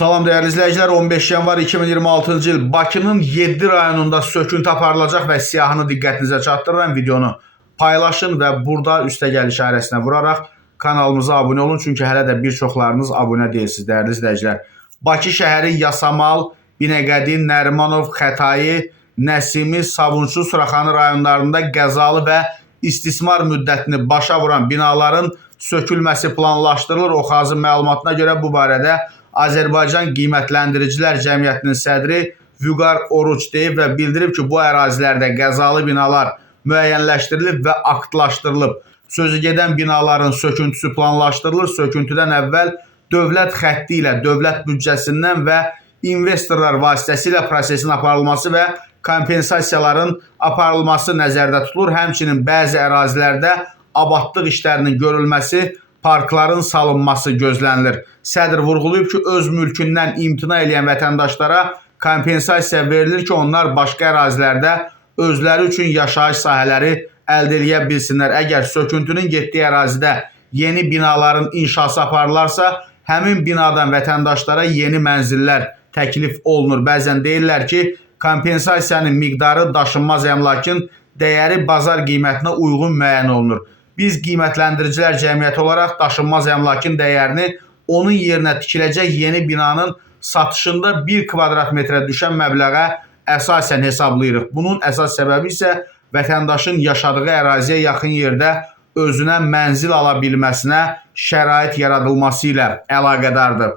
Salam değerli izleyiciler, 15 yanvar 2026-cı il Bakının 7 rayonunda söküntü aparılacaq və siyahını diqqətinizə çatdırıram. Videonu paylaşın və burada üstəgəl işarəsinə vuraraq kanalımıza abunə olun. Çünki hələ də bir çoxlarınız abunə deyilsiniz değerli izleyiciler. Bakı şəhəri Yasamal, Binəqədi, Nərimanov, Xətai, Nəsimi, Savunçu, Suraxanı rayonlarında qəzalı və istismar müddətini başa vuran binaların sökülməsi planlaşdırılır. Oxazın məlumatına görə bu barədə Azərbaycan Qiymətləndiricilər Cəmiyyətinin sədri Vüqar Oruç deyib və bildirib ki, bu ərazilərdə qəzalı binalar müəyyənləşdirilib və aktlaşdırılıb. Sözü gedən binaların söküntüsü planlaşdırılır. Söküntüdən əvvəl dövlət xətti ilə dövlət büdcəsindən və investorlar vasitəsilə prosesin aparılması və kompensasiyaların aparılması nəzərdə tutulur. Həmçinin bəzi ərazilərdə abadlıq işlərinin görülməsi, parkların salınması gözlənilir. Sədr vurğulayıb ki, öz mülkündən imtina edən vətəndaşlara kompensasiya verilir ki, onlar başqa ərazilərdə özləri üçün yaşayış sahələri əldə edə bilsinlər. Əgər söküntünün getdiyi ərazidə yeni binaların inşası aparılarsa, həmin binadan vətəndaşlara yeni mənzillər təklif olunur. Bəzən deyirlər ki, kompensasiyanın miqdarı daşınmaz əmlakın dəyəri bazar qiymətinə uyğun müəyyən olunur. Biz qiymətləndiricilər cəmiyyəti olaraq daşınmaz əmlakın dəyərini onun yerinə tikiləcək yeni binanın satışında 1 kvadrat metrə düşən məbləğə əsasən hesablayırıq. Bunun əsas səbəbi isə vətəndaşın yaşadığı əraziyə yaxın yerdə özünə mənzil ala bilməsinə şərait yaradılması ilə əlaqədardır.